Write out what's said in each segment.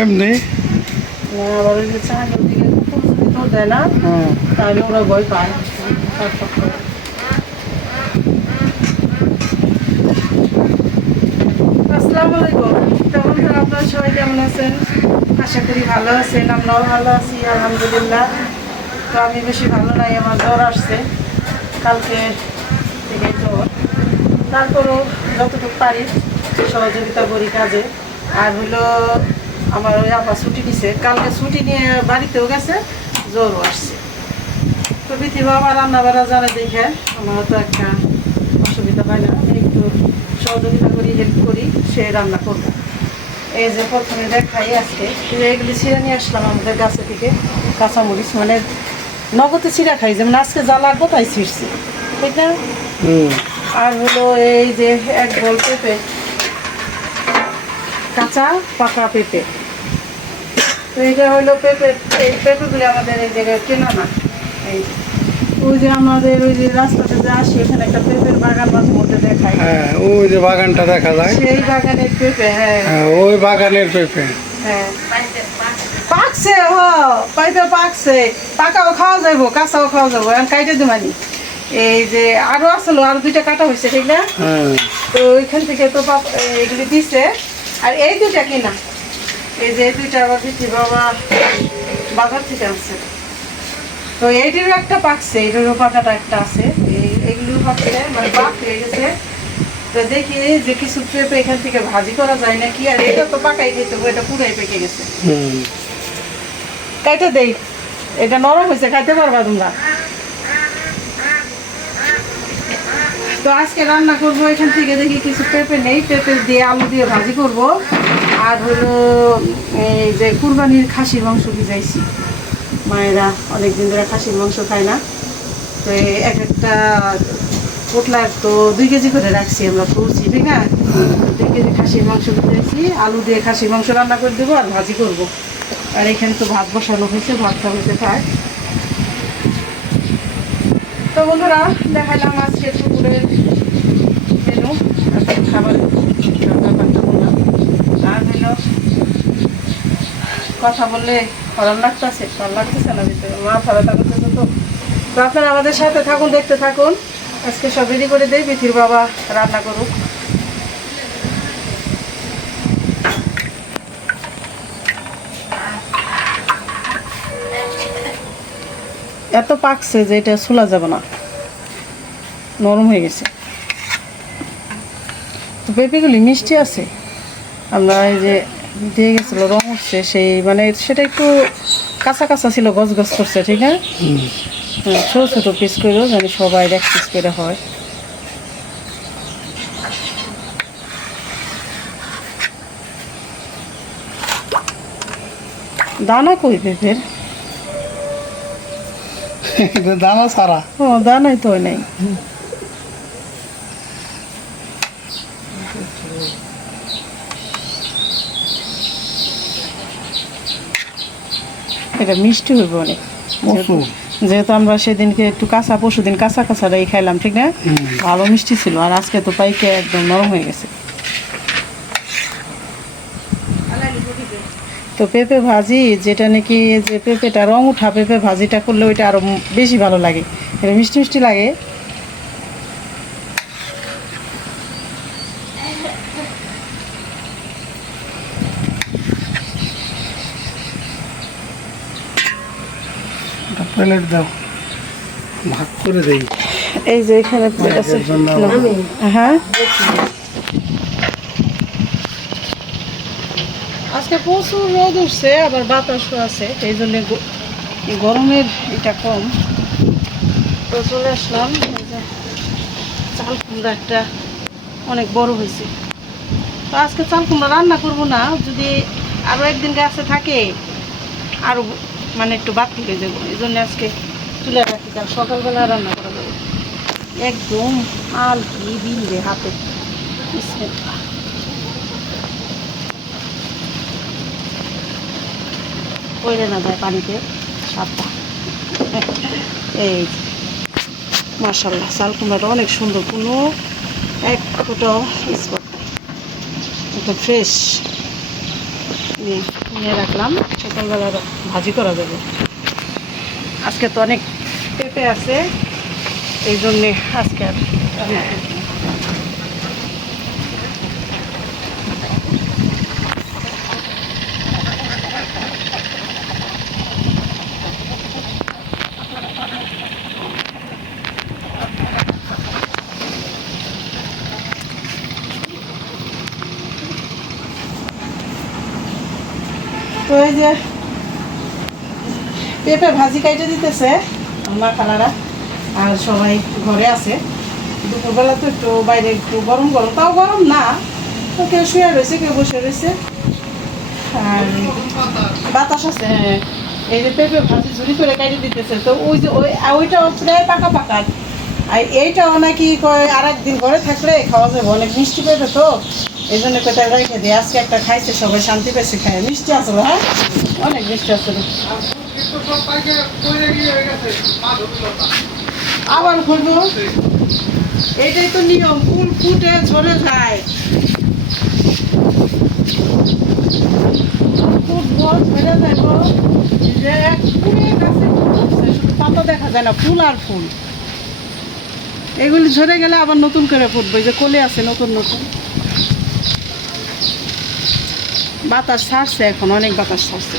এমনি আবার ওই যে চাঁদের দিকে কুকুর দেয় না, তাহলে ওরা ভয় পায়। আসসালামু আলাইকুম। কেমন আছেন আপনারা সবাই? কেমন আছেন? আশা করি ভালো আছেন। আমরাও ভালো আছি আলহামদুলিল্লাহ। তো আমি বেশি ভালো নাই, আমার জ্বর আসছে কালকে থেকে জ্বর। তারপরও যতটুকু পারি সহযোগিতা করি কাজে। আর হলো আমার ওই আপা ছুটি দিছে, কালকে ছুটি নিয়ে বাড়িতেও গেছে, জ্বরও আসছে। তো পৃথিবী আমার রান্না বান্না জানে দেখে আমার তো একটা অসুবিধা হয় না, আমি একটু সহযোগিতা করি, হেল্প করি, সে রান্না করবো। এই যে প্রথমে দেখাই আজকে এগুলি ছিঁড়ে নিয়ে আসলাম আমাদের গাছে থেকে, কাঁচামরিচ মানে নগদে ছিঁড়া খাই, যেমন আজকে যা লাগবো তাই ছিঁড়ছি, ঠিক না? আর হলো এই যে এক বল পেঁপে, কাঁচা পাকা পেঁপে। তো এইটা হলো পেঁপে, এই পেঁপেগুলি আমাদের এই জায়গায় কেনা না। এই যে ওই যে আমাদের ওই যে রাস্তাতে যে আসি ওখানে একটা পেঁপের বাগান মাঝে মধ্যে দেখায়, হ্যাঁ ওই যে বাগানটা দেখা যায়, সেই বাগানের পেঁপে। হ্যাঁ ওই বাগানের পেঁপে। হ্যাঁ পাকছে, হ পাইপে পাকছে, পাকাও খাওয়া যাবো, কাঁচাও খাওয়া যাবো, এখন কাইটে দিমানি। এই যে আরো আসলো, আরো দুইটা কাটা হয়েছে, ঠিক না? তো ওইখান থেকে তো এগুলি দিছে। আর এই দুইটা কিনা, এই যে এই দুইটা আবার দিচ্ছি বাবা বাজার থেকে আনছে। তো এইটিরও একটা পাকছে, এইটারও পাকাটা একটা আছে, এইগুলো পাকছে মানে পাক হয়ে গেছে। তো দেখি যে কিছু পেঁপে এখান থেকে ভাজি করা যায় নাকি। আর এটা তো পাকাই খেতে হবে, এটা পুরাই পেকে গেছে। কাইটা দেই, এটা নরম হয়েছে, খাইতে পারবা তোমরা। তো আজকে রান্না করবো এখান থেকে, দেখি কিছু পেঁপে নেই, পেঁপে দিয়ে আলু দিয়ে ভাজি করব। আর হলো এই যে কুরবানির খাসির মাংস ভিজাইছি, মায়েরা অনেকদিন ধরে খাসির মাংস খায় না। তো এক একটা পোটলার তো 2 কেজি করে রাখছি আমরা, করছি ঠিক না? 2 কেজি খাসির মাংস ভিজাইছি, আলু দিয়ে খাসির মাংস রান্না করে দেবো আর ভাজি করব। আর এখানে তো ভাত বসানো হয়েছে, ভাতটা হতে খায়। তো বন্ধুরা দেখালাম আজকে দুপুরের মেনু, খাবার ব্যাপারটা বললাম। আর হলো কথা বললে ভালো লাগতেছে, ভালো লাগতেছে না ভিতরে মাথা ব্যথা করতেছে। তো আপনারা আমাদের সাথে থাকুন, দেখতে থাকুন। আজকে সব রেডি করে দেয়, পৃথিবীর বাবা রান্না করুক। এত পাকছে যে এটা ছোলা যাবে না, নরম হয়ে গেছে। তো পেঁপেগুলি মিষ্টি আছে, আমরা এই যে দিয়ে গেছিলো রং উঠছে, সেই মানে সেটা একটু কাঁচা কাঁচা ছিল, গছ গছ করছে, ঠিক না? ছোটো ছোটো পিস করেও জানি সবাই 1 পিস করে হয়। দানা কই পেঁপের? দানা সারা, ও দানাই তো নাই। এটা মিষ্টি হইব অনেক, যেহেতু আমরা সেদিনকে একটু কাঁচা, পরশুদিন কাঁচা কাঁচাটাই খাইলাম, ঠিক না? ভালো মিষ্টি ছিল। আর আজকে তো পাইকে একদম নরম হয়ে গেছে। তো পেঁপে ভাজি যেটা নাকি, যে পেঁপেটা রং উঠা পেঁপে ভাজিটা করলে ওইটা আরো বেশি ভালো লাগে, এটা মিষ্টি মিষ্টি লাগে। প্লেট দাও, ভাগ করে দেই। এই যে এখানে প্লেট আছে, হ্যাঁ। আজকে প্রচুর রোদ উঠছে, আবার বাতাসও আছে, এই জন্য গরমের এটা কম। তো চলে আসলাম, এই যে চাল কুমড়া একটা অনেক বড় হয়েছে। তো আজকে চাল কুমড়া রান্না করবো না, যদি আরও একদিন গাছে থাকে আরও মানে একটু বাড়তি হয়ে যাবো, এই জন্য আজকে তুলে রাখি, কারণ সকালবেলা রান্না করা যাবে। একদম আল কি বিনবে হাতে, পড়ে না যায় পানিতে সাপটা। এই মাশাআল্লাহ চাল কুমড়াটা অনেক সুন্দর, কোনো এক ফোঁটাও স্পট নাই, একদম ফ্রেশ। নিয়ে রাখলাম, সকালবেলার ভাজি করা যাবে। আজকে তো অনেক পেঁপে আছে, এই জন্যে আজকে আর রান্না করব না। তো এই যে পেঁপে ভাজি কাইটে দিতেছে মা খালারা, আর সবাই ঘরে আছে। দুপুরবেলা তো একটু বাইরে একটু গরম গরম, তাও গরম না, তো কেউ শুয়ে রয়েছে, কেউ বসে রয়েছে, আর বাতাস আছে। হ্যাঁ, এই যে পেঁপে ভাজি ঝুড়ি করে কাইটে দিতেছে, তো ওই যে ওইটাও প্রায় পাকা পাকা, আর এইটাও নাকি কয় আর একদিন ঘরে থাকলে খাওয়া যাবে, অনেক মিষ্টি পেঁপে তো, এই জন্য কোথায় রেখে দিয়ে আজকে একটা খাইছে, সবাই শান্তি পেয়েছে খায়। মিষ্টি আসলো, হ্যাঁ অনেক মিষ্টি আসলো। আবার খুলবো, এইটাই তো নিয়ম, ফুল ফুটে ঝরে যায়, ফুটবো ঝরে যাবো, যে এক ফুলে গাছে ফুটছে, শুধু পাতা দেখা যায় না, ফুল আর ফুল। এগুলি ঝরে গেলে আবার নতুন করে ফুটবে, যে কলি আছে নতুন নতুন। বাতাস ছাড়ছে, এখন অনেক বাতাস ছাড়ছে।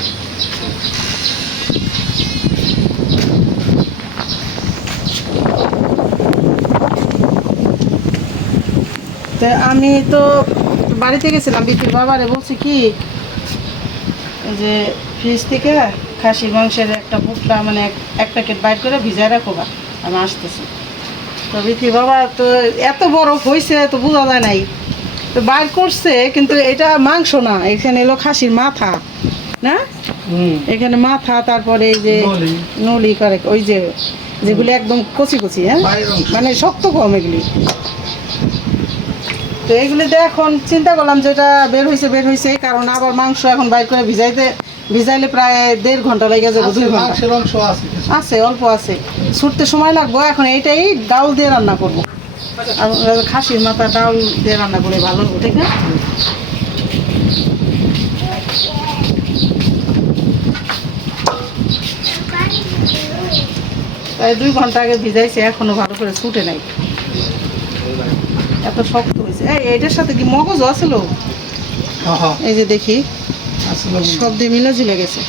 তো আমি তো বাড়িতে গেছিলাম, বিপির বাবারে বলছি কি যে ফ্রিজ থেকে খাসির মাংসের একটা বুকটা মানে এক প্যাকেট বাইর করে ভিজায় রাখো, বা আমি আসতেছি। তো বিপির বাবা তো এত বড় হয়েছে তো বোঝা যায় নাই, তো বাইর করছে, কিন্তু এটা মাংস না, এখানে এলো খাসির মাথা না, এখানে মাথা, তারপরে এই যে নলি করে, ওই যে যেগুলি একদম কচি কচি, হ্যাঁ মানে শক্ত কম এগুলি। তো এইগুলিতে এখন চিন্তা করলাম যে এটা বের হয়েছে, কারণ আবার মাংস এখন বাইর করে ভিজাইলে প্রায় 1.5 ঘন্টা লেগে যাবে, 2 ঘন্টা আছে, অল্প আছে, ছুটতে সময় লাগবে। এখন এইটাই ডাউল দিয়ে রান্না করবো, খাসির মাথা ডাউল দিয়ে রান্না করে ভালো হবে, ঠিক না? প্রায় 2 ঘন্টা আগে ভিজাইছে, এখনো ভালো করে ছুটে নাই, এত শক্ত হয়েছে। এইটার সাথে কি মগজ আছিল? এই যে দেখি সব দিয়ে মিলে ঝুলে গেছে।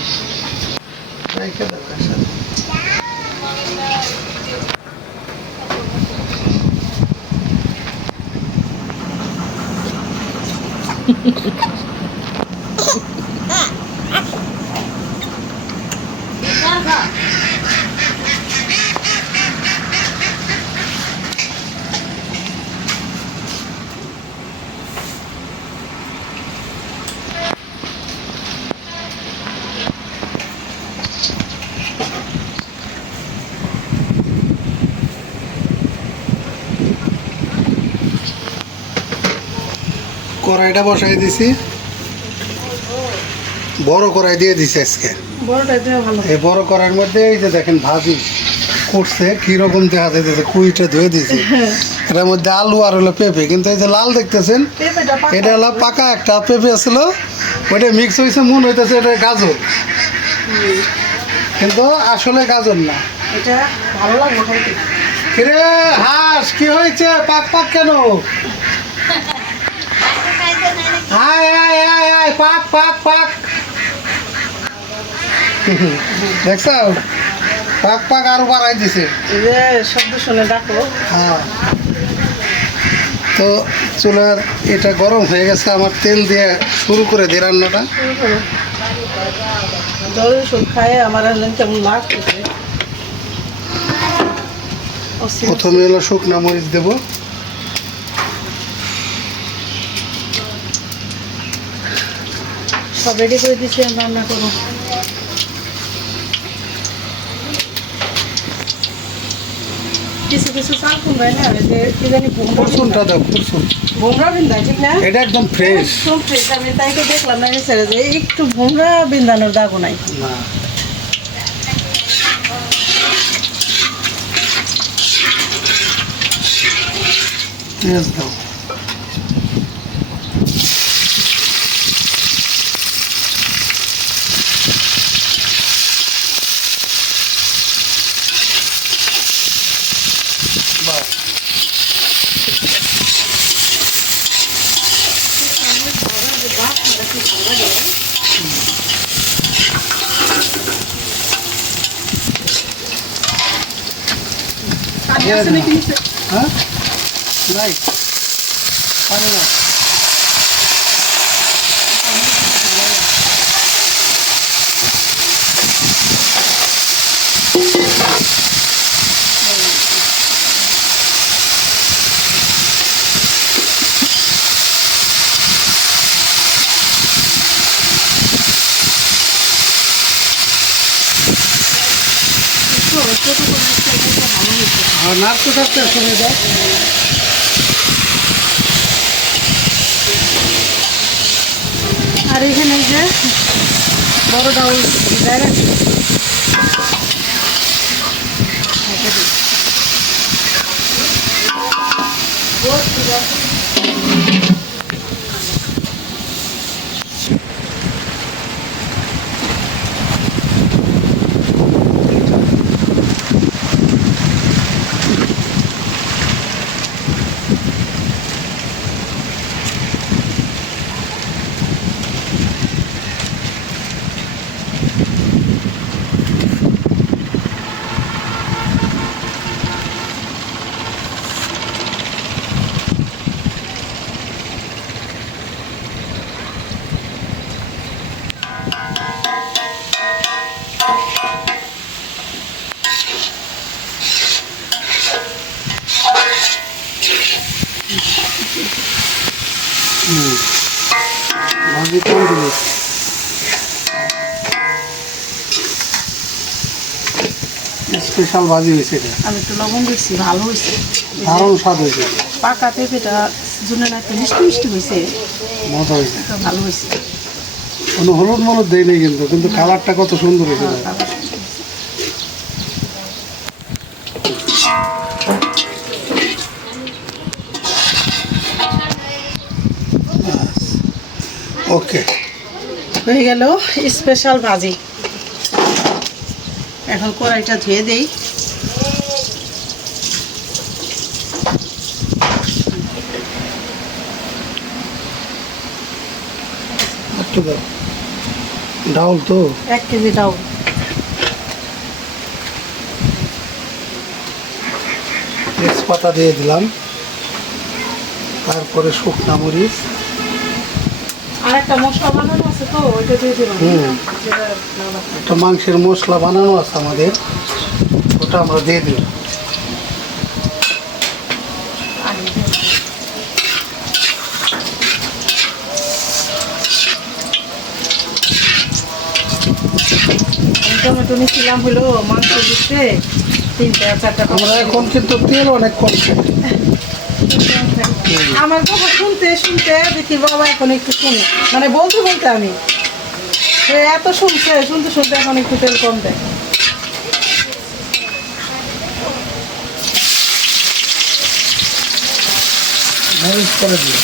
কড়াইটা বসাই দিছি, বড় কড়াই দিয়ে দিছি আজকে। বড়টা দেওয়া ভালো। এই বড় কড়াইয়ের মধ্যে এই যে দেখেন ভাজি করছে, কিরকম দেখা যাইতেছে, কুইটা ধুয়ে দিছি। এটার মধ্যে আলু আর হলো পেঁপে, কিন্তু এই যে লাল দেখতেছেন এটা হলো পাকা একটা পেঁপে ছিল, ওইটা মিক্স হয়েছে, মনে হইতেছে এটা গাজর, কিন্তু আসলে গাজর না। এটা ভালো লাগবে খাইতে। কিরে হাঁস, কি হয়েছে, পাক পাক কেন? আয় আয় আয় আয়, পাক পাক পাক। দেখছ, পাক পাক আরো বাড়াই দিছে, এই যে শব্দ শুনে ডাকো। হ্যাঁ। তো চুলার এটা গরম হয়ে গেছে, আমার তেল দিয়ে শুরু করে দিই রান্নাটা। জল ওষুধ খায় আমার কেমন লাগতেছে। প্রথমে হলো শুকনা মরিচ দেবো, সব রেডি করে দিচ্ছি, আমি রান্না করবো। কিছু কিছু চাল কুমড়ায় না, যে কি জানি রসুনটা দাও, রসুন ভোমরা বিন্দায়, ঠিক না? এটা একদম ফ্রেশ। একদম ফ্রেশ, আমি তাই তো দেখলাম না ছেড়ে যে একটু ভোমরা বিন্দানোর দাগও নাই। না, পেঁয়াজ দাও, আছে নাকি নিচে? হ্যাঁ নাই পারে না ছোট করে একটা ভালো হয়েছে। আর নাড়তে থাকতে শুনে দাও আর এখানে যে বড় ডাউল ডাইরেক্ট ভাজি কমপ্লিট স্পেশাল ভাজি হয়েছে এটা আমি একটু লবণ দিচ্ছি, ভালো হয়েছে। দারুণ স্বাদ হয়েছে পাকা পেঁপেটা জন্য না একটু মিষ্টি মিষ্টি হয়েছে, মজা হয়েছে এটা ভালো হয়েছে। কোনো হলুদ মলুদ দেয় নেই কিন্তু কালারটা কত সুন্দর হয়েছে ওকে হয়ে গেল স্পেশাল ভাজি। এখন কড়াইটা ধুয়ে দেই। একটু দাও ডাউল তো 1 কেজি ডাউল। তেজপাতা দিয়ে দিলাম তারপরে শুকনা মরিচ আর একটা মশলা বানানো আছে তো, ওইটা দিয়ে দিলাম। যেটা একটা মাংসের মশলা বানানো আছে আমাদের, ওটা আমরা দিয়ে দিলাম। আগে দিয়ে দিলাম। আমি টমেটো নিয়েছিলাম হলো মাংস দিতে 3-4টা। আমরা এখন কিন্তু তেল অনেক কম খাই। আমার কথা শুনতে শুনতে দেখি বাবা এখন একটু শুনে, মানে বলতে বলতে আমি সে এত শুনতে শুনতে এখন একটু তেল কম দেয়। মরিচ করে দিই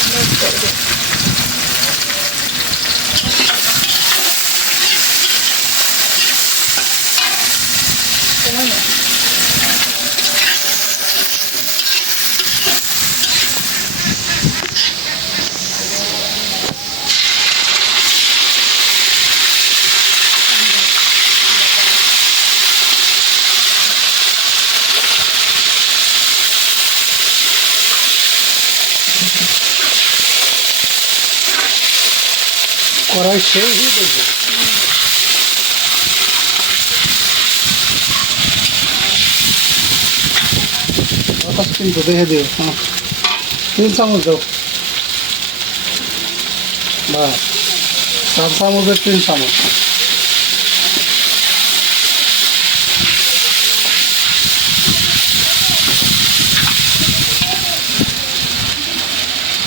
কড়াই সেই হয়ে দেবো বাতাস কিন্তু দেখে দিও 3 চামচ দাও বাস 4 চামচের 3 চামচ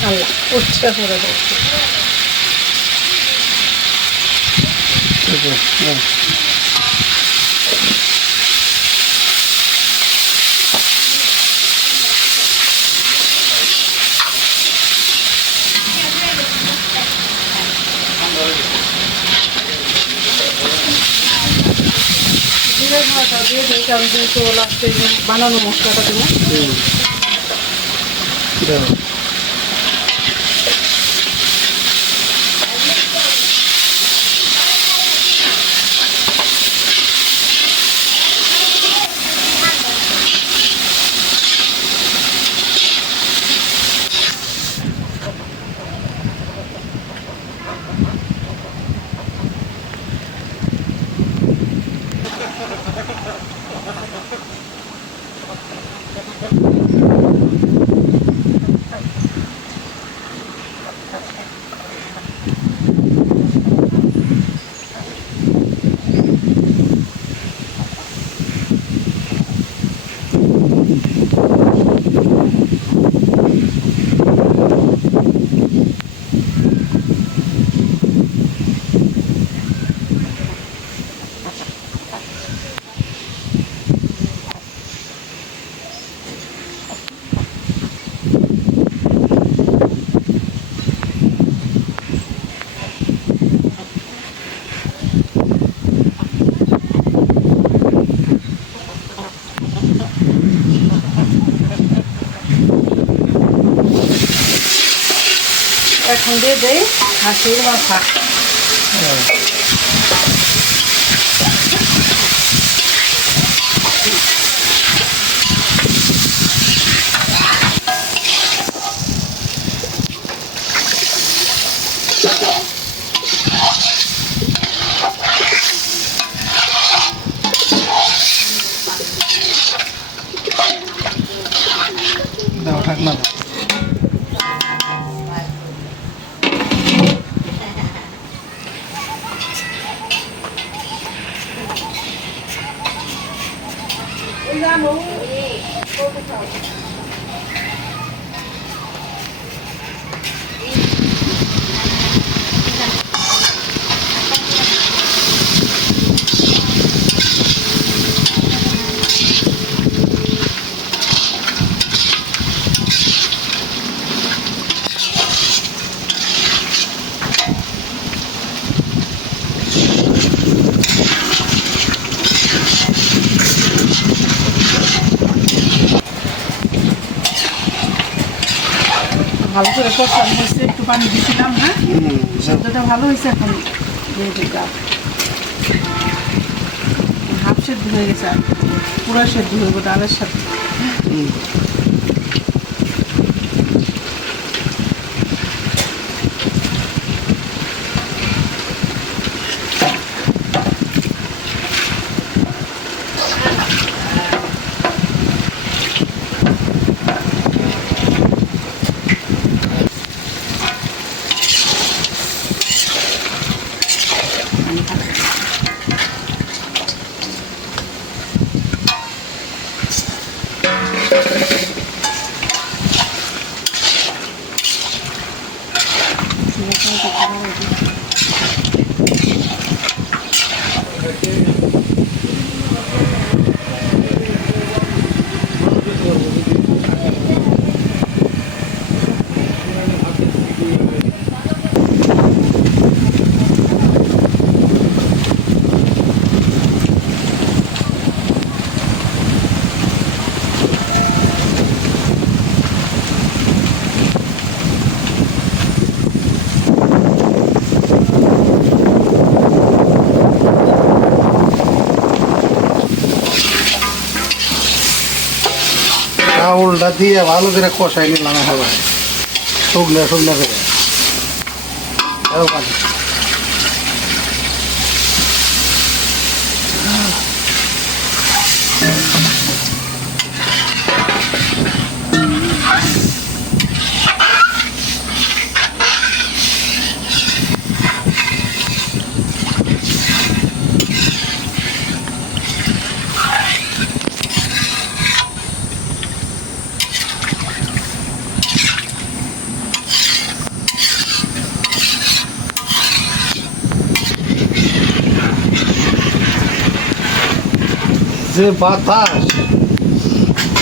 আল্লাহ উচ্চা করে দিচ্ছি। ঠিক আছে হ্যাঁ। জিরের গুঁড়াটা দিয়ে দিই, কারণ যেহেতু লাস্টে বানানো মশলাটা দেবো। দাও এখন দিয়ে দেই হাঁসের মাথা। দাও ঢাকনা দাও। ভালো করে কষানো হয়েছে, একটু পানি দিয়েছিলাম। হ্যাঁ, সেদ্ধটা ভালো হয়েছে। এখন দিয়ে দিই হাফ সেদ্ধ হয়ে গেছে, আর পুরো সেদ্ধ হইব ডালের সাথে। চাউলটা দিয়ে ভালো করে কষাই নিলাম একেবারে শুকনো শুকনো করে। দাও পানি। যে বাতাস,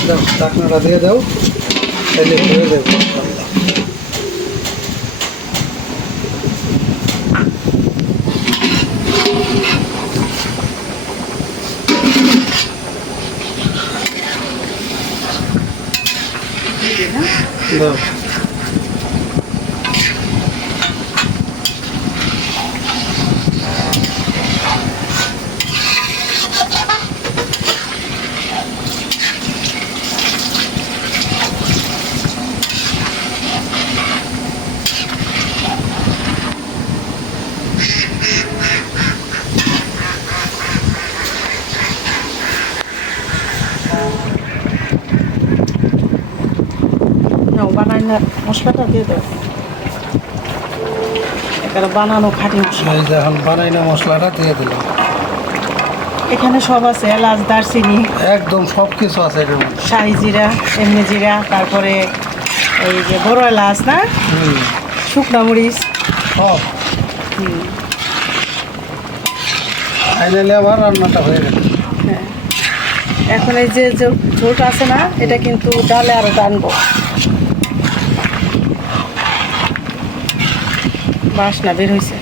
দাও ঢাকনাটা দিয়ে দাও, তাহলে হয়ে যাবে ইনশাআল্লাহ। দাও বানাই না মশলাটা দিয়ে দাও এখানে বানানো খাঁটি মশলা এই যে এখন বানাই না মশলাটা দিয়ে দিলাম। এখানে সব আছে এলাচ দারচিনি একদম সব কিছু আছে এটার মধ্যে। শাহি জিরা এমনি জিরা তারপরে এই যে বড় এলাচ না হুম, শুকনা মরিচ সব ফাইনালি আমার রান্নাটা হয়ে গেল। হ্যাঁ এখন এই যে ঝোলটা আছে না এটা কিন্তু ডালে আরো টানবো বাসনা বের হয়েছে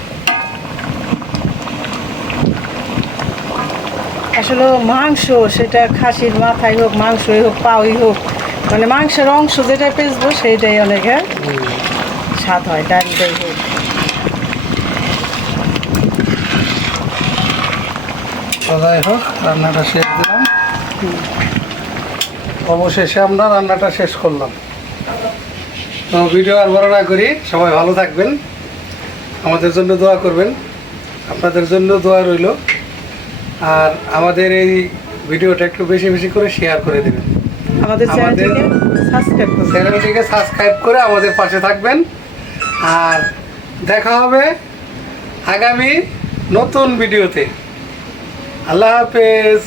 আসলে মাংস সেটা খাসির মাথায় হোক মাংসই হোক পাওই হোক মানে মাংসের অংশ যেটা পেঁচবো সেইটাই অনেক হ্যাঁ স্বাদ হয় ডালটাই হোক তো যাই হোক রান্নাটা শেষ দিলাম। অবশেষে আমরা রান্নাটা শেষ করলাম। তো ভিডিও আর বড় না করি, সবাই ভালো থাকবেন, আমাদের জন্য দোয়া করবেন, আপনাদের জন্য দোয়া রইল। আর আমাদের এই ভিডিওটা একটু বেশি বেশি করে শেয়ার করে দেবেন। আমাদের চ্যানেলটিকে সাবস্ক্রাইব করুন চ্যানেলটিকে সাবস্ক্রাইব করে আমাদের পাশে থাকবেন। আর দেখা হবে আগামী নতুন ভিডিওতে। আল্লাহ হাফেজ।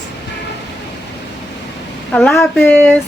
আল্লাহ হাফেজ।